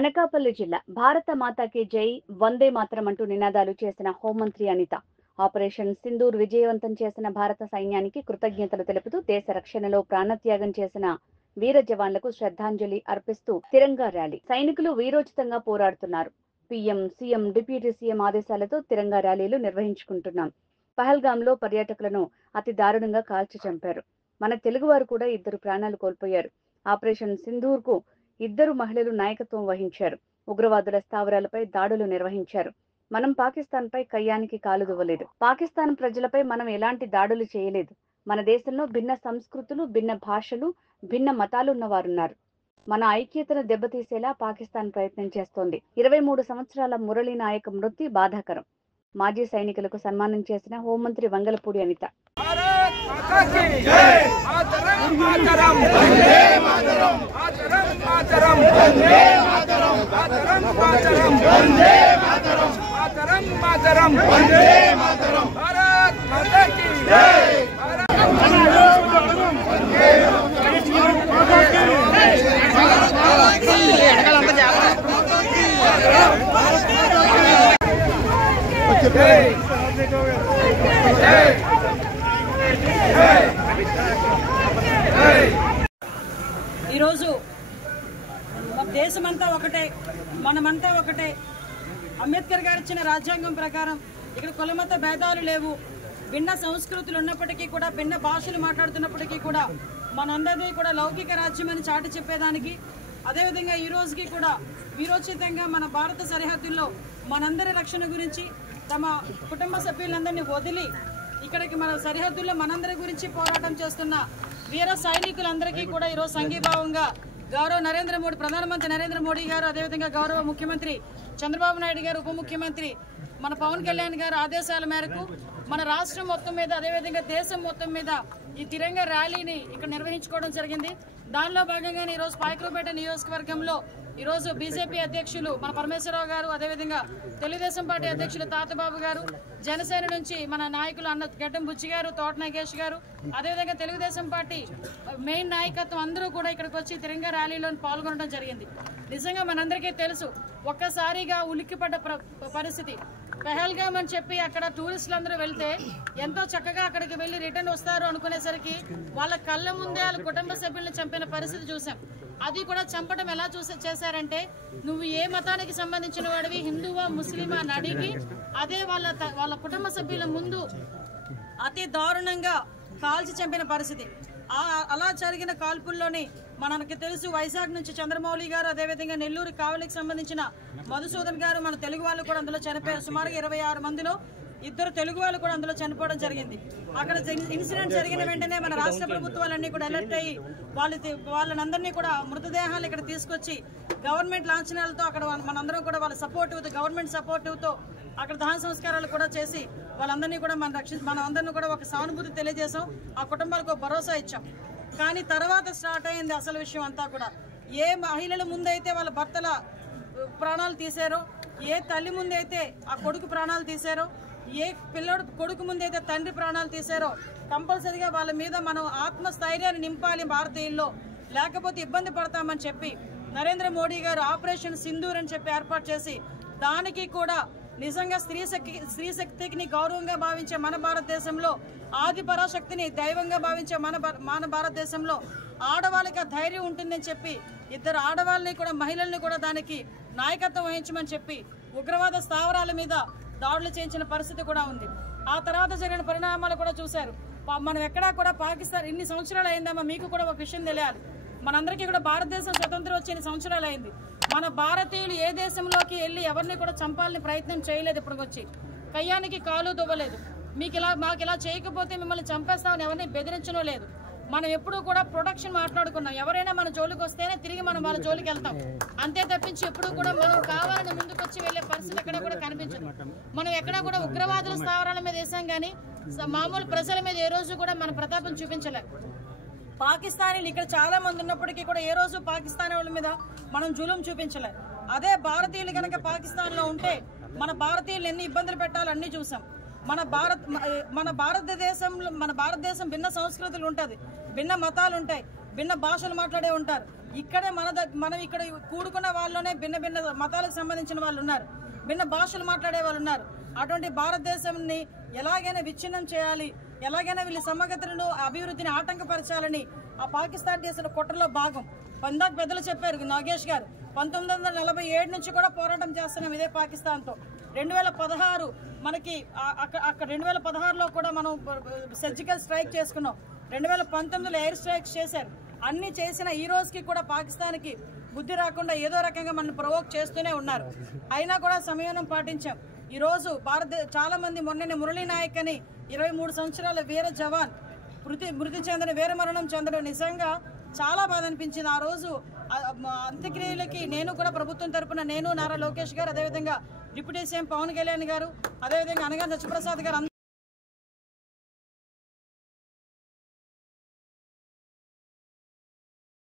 అనకాపల్లి జిల్లా భారత మాతాకి జై వందే మాతరం అంటూ నినాదాలు చేసిన హోంమంత్రి అనిత ఆపరేషన్ సింధూర్ విజయవంతం చేసిన భారత సైన్యానికి కృతజ్ఞతలు తెలుపుతూ దేశ రక్షణలో ప్రాణత్యాగం చేసిన వీర జవాన్లకు శ్రద్ధాంజలి అర్పిస్తూ తిరంగా ర్యాలీ. సైనికులు వీరోచితంగా పోరాడుతున్నారు. పీఎం, సీఎం, డిప్యూటీ సీఎం ఆదేశాలతో తిరంగా ర్యాలీలు నిర్వహించుకుంటున్నాం. పహల్గాంలో పర్యాటకులను అతి దారుణంగా కాల్చి చంపారు. మన తెలుగువారు కూడా 2 ప్రాణాలు కోల్పోయారు. ఆపరేషన్ సింధూర్ కు 2 మహిళలు నాయకత్వం వహించారు. ఉగ్రవాదుల స్థావరాలపై దాడులు నిర్వహించారు. మనం పాకిస్తాన్ పై కయ్యానికి కాలు దువ్వలేదు. పాకిస్తాన్ ప్రజలపై మనం ఎలాంటి దాడులు చేయలేదు. మన దేశంలో భిన్న సంస్కృతులు, భిన్న భాషలు, భిన్న మతాలు ఉన్నవారున్నారు. మన ఐక్యతను దెబ్బతీసేలా పాకిస్తాన్ ప్రయత్నం చేస్తోంది. 23 సంవత్సరాల మురళీ నాయక్ మృతి బాధాకరం. మాజీ సైనికులకు సన్మానం చేసిన హోంమంత్రి వంగలపూడి అనిత. ఈరోజు దేశమంతా ఒకటే, మనమంతా ఒకటే. అంబేద్కర్ గారు ఇచ్చిన రాజ్యాంగం ప్రకారం ఇక్కడ కులమత భేదాలు లేవు. భిన్న సంస్కృతులు ఉన్నప్పటికీ కూడా, భిన్న భాషలు మాట్లాడుతున్నప్పటికీ కూడా మనందరినీ కూడా లౌకిక రాజ్యం అని చాటి చెప్పేదానికి, అదేవిధంగా ఈ రోజుకి కూడా వీరోచితంగా మన భారత సరిహద్దుల్లో మనందరి రక్షణ గురించి తమ కుటుంబ సభ్యులందరినీ వదిలి ఇక్కడికి మన సరిహద్దుల్లో మనందరి గురించి పోరాటం చేస్తున్న వీర సైనికులందరికీ కూడా ఈరోజు సంఘీభావంగా గౌరవ నరేంద్ర మోడీ, ప్రధానమంత్రి నరేంద్ర మోడీ గారు, అదేవిధంగా గౌరవ ముఖ్యమంత్రి చంద్రబాబు నాయుడు గారు, ఉప ముఖ్యమంత్రి మన పవన్ కళ్యాణ్ గారు ఆదేశాల మేరకు మన రాష్ట్రం మొత్తం మీద, అదేవిధంగా దేశం మొత్తం మీద ఈ తిరంగా ర్యాలీని ఇక్కడ నిర్వహించుకోవడం జరిగింది. దానిలో భాగంగానే ఈరోజు పాయకరావుపేట నియోజకవర్గంలో ఈరోజు బీజేపీ అధ్యక్షులు మన పరమేశ్వరరావు గారు, అదేవిధంగా తెలుగుదేశం పార్టీ అధ్యక్షులు తాతబాబు గారు, జనసేన నుంచి మన నాయకులు అన్న గడ్డం బుచ్చి గారు, తోట నాగేష్ గారు, అదేవిధంగా తెలుగుదేశం పార్టీ మెయిన్ నాయకత్వం అందరూ కూడా ఇక్కడికి వచ్చి తిరంగా ర్యాలీలో పాల్గొనడం జరిగింది. నిజంగా మనందరికీ తెలుసు, ఒక్కసారిగా ఉలిక్కిపడ్డ పరిస్థితి. పహల్గామ్ అని చెప్పి అక్కడ టూరిస్టులు అందరూ వెళ్తే ఎంతో చక్కగా అక్కడికి వెళ్లి రిటర్న్ వస్తారు అనుకునేసరికి వాళ్ళ కళ్ళ ముందే వాళ్ళ కుటుంబ సభ్యులను చంపిన పరిస్థితి చూసాం. అది కూడా చంపడం ఎలా చేశారంటే, నువ్వు ఏ మతానికి సంబంధించిన వాడివి, హిందువా ముస్లిమా అని అడిగి అదే వాళ్ళ కుటుంబ సభ్యుల ముందు అతి దారుణంగా కాల్చి చంపిన పరిస్థితి. అలా జరిగిన కాల్పుల్లోని మనకి తెలుసు, వైజాగ్ నుంచి చంద్రమౌళి గారు, అదేవిధంగా నెల్లూరు కావలికి సంబంధించిన మధుసూదన్ గారు, మన తెలుగు వాళ్ళు కూడా అందులో చనిపోయారు. సుమారుగా 26 మందిలో 2 తెలుగు వాళ్ళు కూడా అందులో చనిపోవడం జరిగింది. అక్కడ ఇన్సిడెంట్ జరిగిన వెంటనే మన రాష్ట్ర ప్రభుత్వాలన్నీ కూడా అలర్ట్ అయ్యి వాళ్ళనందరినీ కూడా మృతదేహాలు ఇక్కడ తీసుకొచ్చి గవర్నమెంట్ లాంఛనాలతో అక్కడ మనందరం కూడా వాళ్ళ గవర్నమెంట్ సపోర్టివ్తో అక్కడ దహన సంస్కారాలు కూడా చేసి వాళ్ళందరినీ కూడా మనం అందరినీ కూడా ఒక సానుభూతి తెలియజేసాం. ఆ కుటుంబాలకు భరోసా ఇచ్చాం. కానీ తర్వాత స్టార్ట్ అయింది అసలు విషయం అంతా కూడా. ఏ మహిళల ముందైతే వాళ్ళ భర్తల ప్రాణాలు తీశారో, ఏ తల్లి ముందైతే ఆ కొడుకు ప్రాణాలు తీశారో, ఏ పిల్లడు కొడుకు ముందైతే తండ్రి ప్రాణాలు తీశారో, కంపల్సరిగా వాళ్ళ మీద మనం ఆత్మస్థైర్యాన్ని నింపాలి భారతీయుల్లో, లేకపోతే ఇబ్బంది పడతామని చెప్పి నరేంద్ర మోడీ గారు ఆపరేషన్ సింధూర్ అని చెప్పి ఏర్పాటు చేసి, దానికి కూడా నిజంగా స్త్రీ శక్తిని గౌరవంగా భావించే మన భారతదేశంలో, ఆది పరాశక్తిని దైవంగా భావించే మన భారతదేశంలో ఆడవాళ్ళకి ఆ ధైర్యం ఉంటుందని చెప్పి 2 ఆడవాళ్ళని కూడా, మహిళల్ని కూడా దానికి నాయకత్వం వహించమని చెప్పి ఉగ్రవాద స్థావరాల మీద దాడులు చేయించిన పరిస్థితి కూడా ఉంది. ఆ తర్వాత జరిగిన పరిణామాలు కూడా చూశారు. మనం ఎక్కడా కూడా పాకిస్తాన్ ఇన్ని సంవత్సరాలు అయిందమ్మా, మీకు కూడా ఒక విషయం తెలియాలి. మనందరికీ కూడా భారతదేశం స్వతంత్రం వచ్చి 2 సంవత్సరాలు అయింది. మన భారతీయులు ఏ దేశంలోకి వెళ్ళి ఎవరిని కూడా చంపాలని ప్రయత్నం చేయలేదు. ఇప్పటికొచ్చి కయ్యానికి కాలు దువ్వలేదు. మాకు ఇలా చేయకపోతే మిమ్మల్ని చంపేస్తామని ఎవరిని బెదిరించడం లేదు. మనం ఎప్పుడూ కూడా ప్రొటెక్షన్ మాట్లాడుకున్నాం. ఎవరైనా మన జోలికి వస్తేనే తిరిగి మనం వాళ్ళ జోలికి వెళ్తాం. అంతే తప్పించి ఎప్పుడూ కూడా మనం కావాలని ముందుకొచ్చి వెళ్లే పరిస్థితి ఎక్కడ కూడా కనిపించదు. మనం ఎక్కడా కూడా ఉగ్రవాదుల స్థావరాల మీద వేసాం కానీ మామూలు ప్రజల మీద ఏ రోజు కూడా మన ప్రతాపం చూపించలేదు. పాకిస్తానీలు ఇక్కడ చాలా మంది ఉన్నప్పటికీ కూడా ఏ రోజు పాకిస్తానీ వాళ్ళ మీద మనం జులుం చూపించలేదు. అదే భారతీయులు కనుక పాకిస్తాన్లో ఉంటే మన భారతీయులు ఎన్ని ఇబ్బందులు పెట్టాలో అన్ని చూసాం. మన భారతదేశం భిన్న సంస్కృతులు ఉంటుంది, భిన్న మతాలు ఉంటాయి. భిన్న భాషలు మాట్లాడే ఉంటారు. ఇక్కడే మనం ఇక్కడ కూడుకున్న వాళ్ళలోనే భిన్న భిన్న మతాలకు సంబంధించిన వాళ్ళు ఉన్నారు, భిన్న భాషలు మాట్లాడే వాళ్ళు ఉన్నారు. అటువంటి భారతదేశాన్ని ఎలాగైనా విచ్ఛిన్నం చేయాలి, ఎలాగైనా వీళ్ళ సమగ్రతను అభివృద్ధిని ఆటంకపరచాలని ఆ పాకిస్తాన్ చేసిన కుట్రలో భాగం. ఇందాక పెద్దలు చెప్పారు నాగేష్ గారు, 1947 నుంచి కూడా పోరాటం చేస్తున్నాం ఇదే పాకిస్తాన్తో. 2016 మనకి అక్కడ 2016లో కూడా మనం సర్జికల్ స్ట్రైక్ చేసుకున్నాం. 2019లో ఎయిర్ స్ట్రైక్స్ చేశారు. అన్ని చేసిన ఈ రోజుకి కూడా పాకిస్తాన్కి బుద్ధి రాకుండా ఏదో రకంగా మనం ప్రొవోక్ చేస్తూనే ఉన్నారు. అయినా కూడా సంయమనం పాటించాం. ఈ రోజు చాలా మంది మొన్ననే మురళీ నాయక్ అని 23 సంవత్సరాల వీర జవాన్ మృతి చెందడం, వీరమరణం చెందడం నిజంగా చాలా బాధ అనిపించింది. ఆ రోజు అంత్యక్రియలకి నేను కూడా ప్రభుత్వం తరఫున నేను, నారా లోకేష్ గారు, అదేవిధంగా డిప్యూటీ సీఎం పవన్ కళ్యాణ్ గారు, అదేవిధంగా అనగా సత్యప్రసాద్ గారు